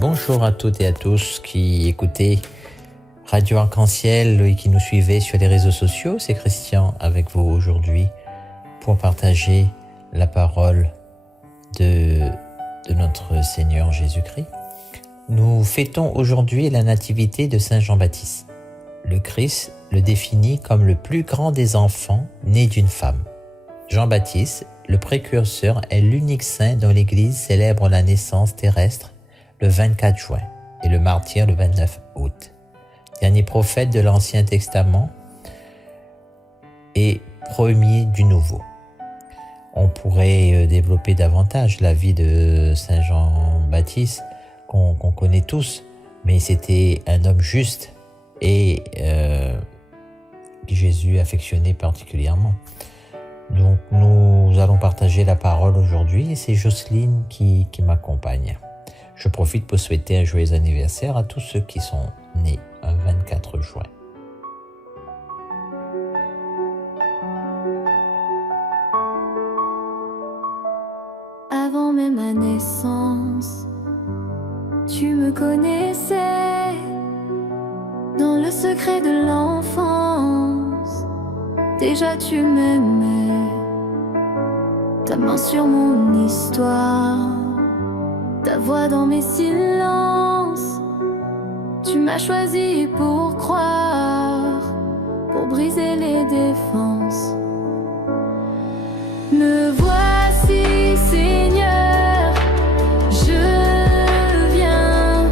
Bonjour à toutes et à tous qui écoutez Radio Arc-en-Ciel et qui nous suivez sur les réseaux sociaux. C'est Christian avec vous aujourd'hui pour partager la parole de notre Seigneur Jésus-Christ. Nous fêtons aujourd'hui la nativité de Saint Jean-Baptiste. Le Christ le définit comme le plus grand des enfants nés d'une femme. Jean-Baptiste, le précurseur, est l'unique saint dont l'Église célèbre la naissance terrestre le 24 juin et le martyre le 29 août. Dernier prophète de l'Ancien Testament et premier du Nouveau. On pourrait développer davantage la vie de Saint Jean-Baptiste qu'on connaît tous, mais c'était un homme juste et que Jésus affectionnait particulièrement. Donc nous allons partager la parole aujourd'hui et c'est Jocelyne qui m'accompagne. Je profite pour souhaiter un joyeux anniversaire à tous ceux qui sont nés un 24 juin. Avant même ma naissance, tu me connaissais. Dans le secret de l'enfance, déjà tu m'aimais. Ta main sur mon histoire, ta voix dans mes silences. Tu m'as choisi pour croire, pour briser les défenses. Me voici, Seigneur, je viens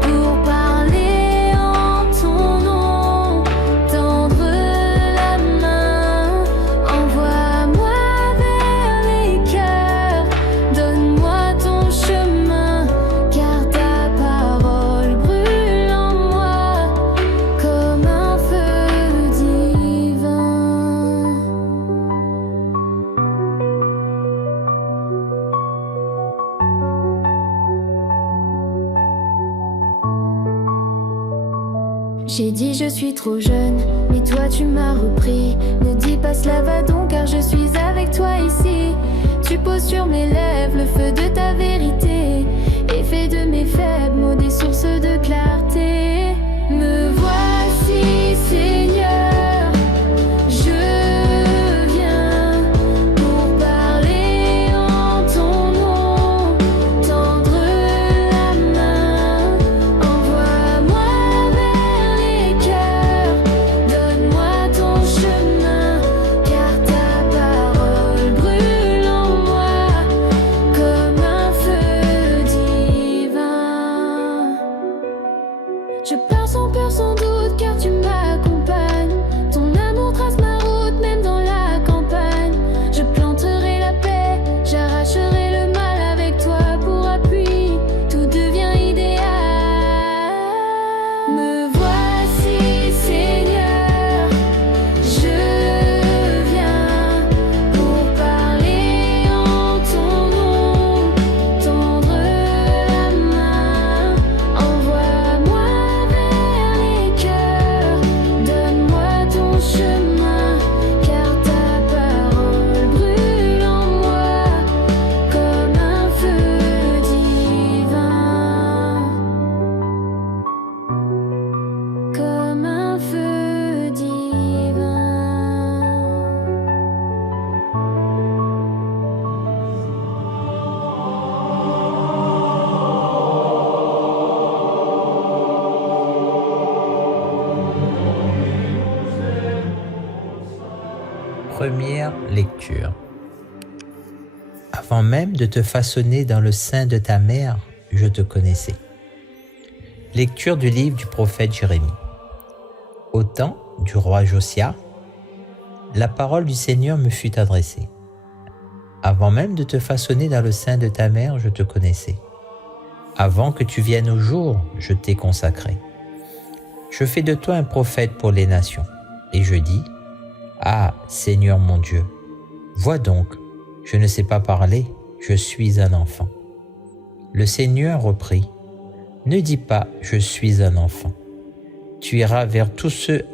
pour parler en ton nom, tendre la main, envoie-moi vers les cœurs, donne-moi ton chemin, car ta parole brûle en moi comme un feu divin. J'ai dit je suis trop jeune, mais toi tu m'as repris. Ne dis pas cela va donc, car je suis avec toi ici. Tu poses sur mes lèvres le feu de ta vérité et fais de mes faibles mots des sources de clarté. Me voici, Seigneur, je viens pour parler en ton nom, tendre la main, envoie-moi vers les cœurs, donne-moi ton chemin, car ta parole brûle en moi comme un feu divin. Je pars sans peur, sans doute, car tu m'accompagnes. Ton amour trace ma route, même dans la campagne. Je planterai la paix, j'arracherai le mal avec toi pour appui. Tout devient idéal. Me voici, Seigneur, je viens pour parler en ton nom, tendre la main, envoie-moi vers les cœurs, donne-moi ton chemin, car ta parole brûle en moi comme un feu divin, comme un feu divin. Première lecture. Avant même de te façonner dans le sein de ta mère, je te connaissais. Lecture du livre du prophète Jérémie. Au temps du roi Josia, la parole du Seigneur me fut adressée. Avant même de te façonner dans le sein de ta mère, je te connaissais. Avant que tu viennes au jour, je t'ai consacré. Je fais de toi un prophète pour les nations. Et je dis, ah, Seigneur mon Dieu, vois donc, je ne sais pas parler, je suis un enfant. Le Seigneur reprit, ne dis pas, je suis un enfant. Tu iras vers tous ceux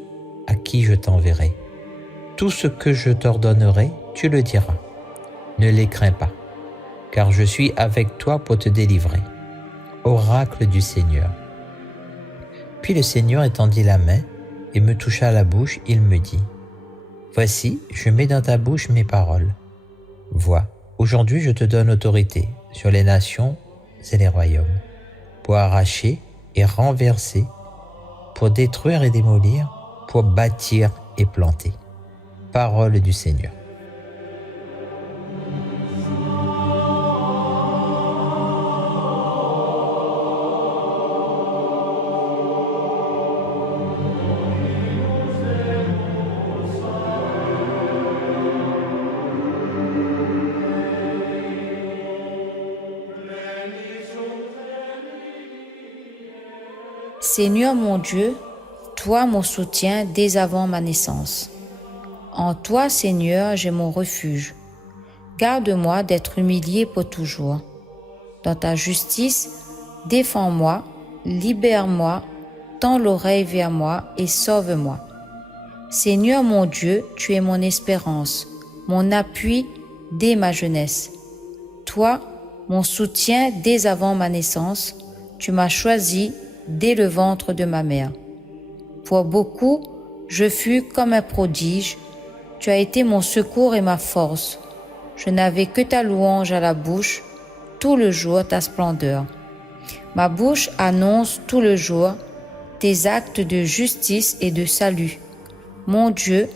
à qui je t'enverrai. Tout ce que je t'ordonnerai, tu le diras. Ne les crains pas, car je suis avec toi pour te délivrer. Oracle du Seigneur. Puis le Seigneur étendit la main et me toucha à la bouche, il me dit, « Voici, je mets dans ta bouche mes paroles. Vois, aujourd'hui je te donne autorité sur les nations et les royaumes, pour arracher et renverser, pour détruire et démolir, pour bâtir et planter. » Parole du Seigneur. Seigneur mon Dieu, toi mon soutien dès avant ma naissance. En toi, Seigneur, j'ai mon refuge. Garde-moi d'être humilié pour toujours. Dans ta justice, défends-moi, libère-moi, tends l'oreille vers moi et sauve-moi. Seigneur mon Dieu, tu es mon espérance, mon appui dès ma jeunesse. Toi, mon soutien dès avant ma naissance, tu m'as choisi dès le ventre de ma mère. Pour beaucoup, je fus comme un prodige. Tu as été mon secours et ma force. Je n'avais que ta louange à la bouche, tout le jour ta splendeur. Ma bouche annonce tout le jour tes actes de justice et de salut. Mon Dieu,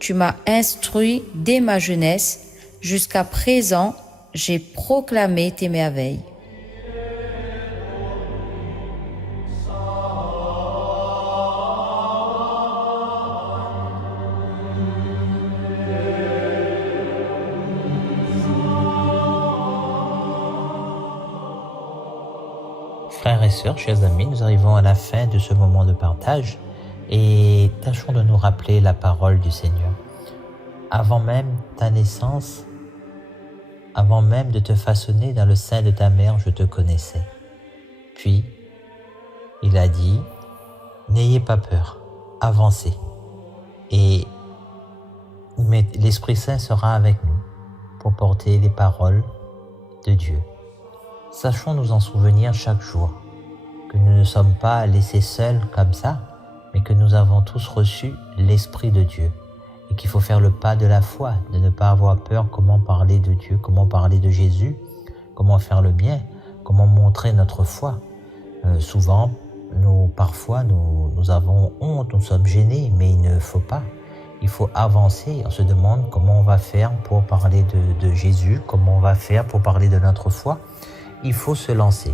tu m'as instruit dès ma jeunesse. Jusqu'à présent, j'ai proclamé tes merveilles. Frères et sœurs, chers amis, nous arrivons à la fin de ce moment de partage et tâchons de nous rappeler la parole du Seigneur. Avant même ta naissance, avant même de te façonner dans le sein de ta mère, je te connaissais. Puis, il a dit, n'ayez pas peur, avancez. Et l'Esprit Saint sera avec nous pour porter les paroles de Dieu. Sachons nous en souvenir chaque jour, que nous ne sommes pas laissés seuls comme ça, mais que nous avons tous reçu l'Esprit de Dieu et qu'il faut faire le pas de la foi, de ne pas avoir peur. Comment parler de Dieu, comment parler de Jésus, comment faire le bien, comment montrer notre foi. Souvent, parfois, nous avons honte, nous sommes gênés, mais il ne faut pas. Il faut avancer. On se demande comment on va faire pour parler de Jésus, comment on va faire pour parler de notre foi. Il faut se lancer.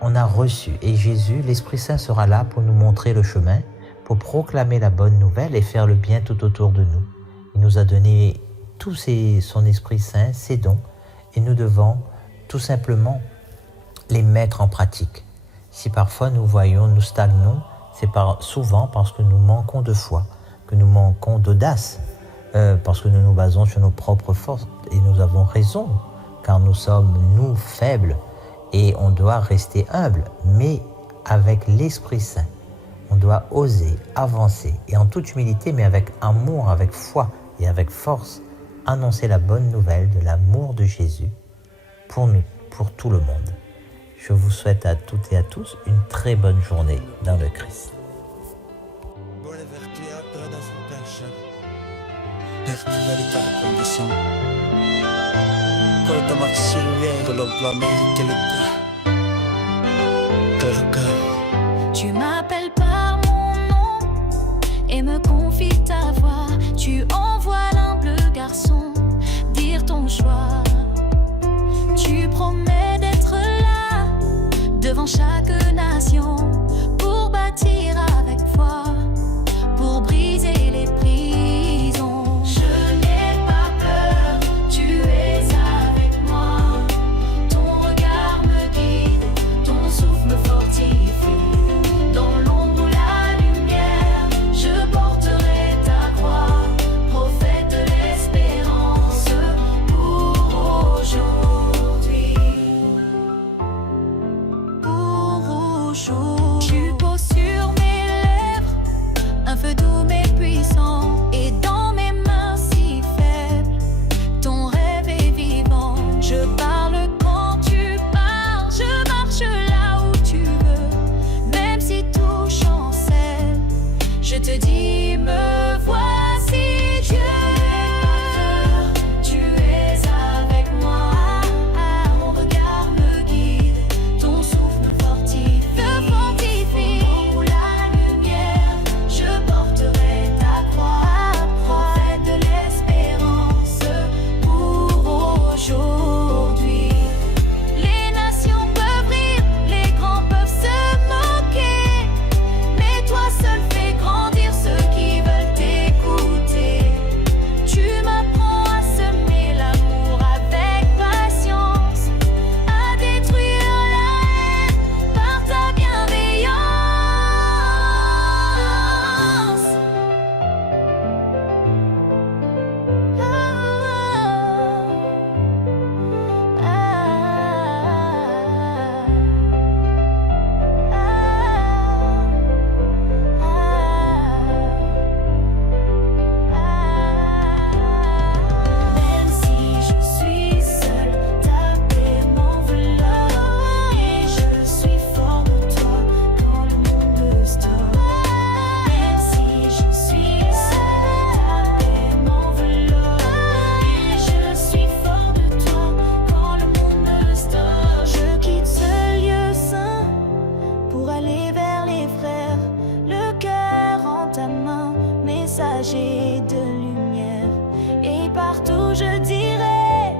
On a reçu, et Jésus, l'Esprit Saint sera là pour nous montrer le chemin, pour proclamer la bonne nouvelle et faire le bien tout autour de nous. Il nous a donné son Esprit Saint, ses dons, et nous devons tout simplement les mettre en pratique. Si parfois nous stagnons, c'est souvent parce que nous manquons de foi, que nous manquons d'audace, parce que nous nous basons sur nos propres forces, et nous avons raison, car nous sommes, nous, faibles, et on doit rester humble, mais avec l'Esprit Saint. On doit oser, avancer, et en toute humilité, mais avec amour, avec foi et avec force, annoncer la bonne nouvelle de l'amour de Jésus pour nous, pour tout le monde. Je vous souhaite à toutes et à tous une très bonne journée dans le Christ. Tu m'appelles par mon nom et me confies ta voix. Tu envoies l'humble garçon dire ton choix. Tu promets d'être là devant chaque nation pour bâtir avec foi, pour briser les prisons. Je n'ai pas peur, tu es avec moi. Ton regard me guide, ton souffle me fortifie. Dans l'ombre ou la lumière, je porterai ta croix, prophète de l'espérance pour aujourd'hui. Pour aujourd'hui. Tu poses sur mes ta main, messager de lumière. Et partout je dirai,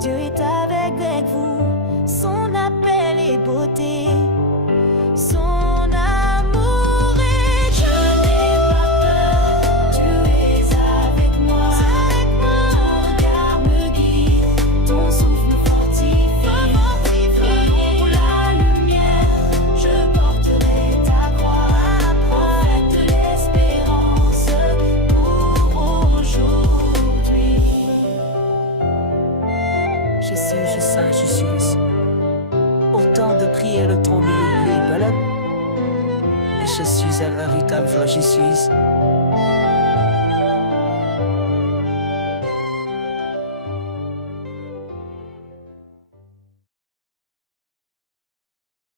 Dieu est avec vous. Son appel est beauté, son amour est. Je n'ai pas peur, tu es avec moi. Ton regard me guide, ton souffle me fortifie. L'ombre ou la lumière, je porterai ta croix. Prophète de l'espérance pour aujourd'hui. Je sais, je suis. Pourtant de prier le ton de et je suis un véritable joie, je suis.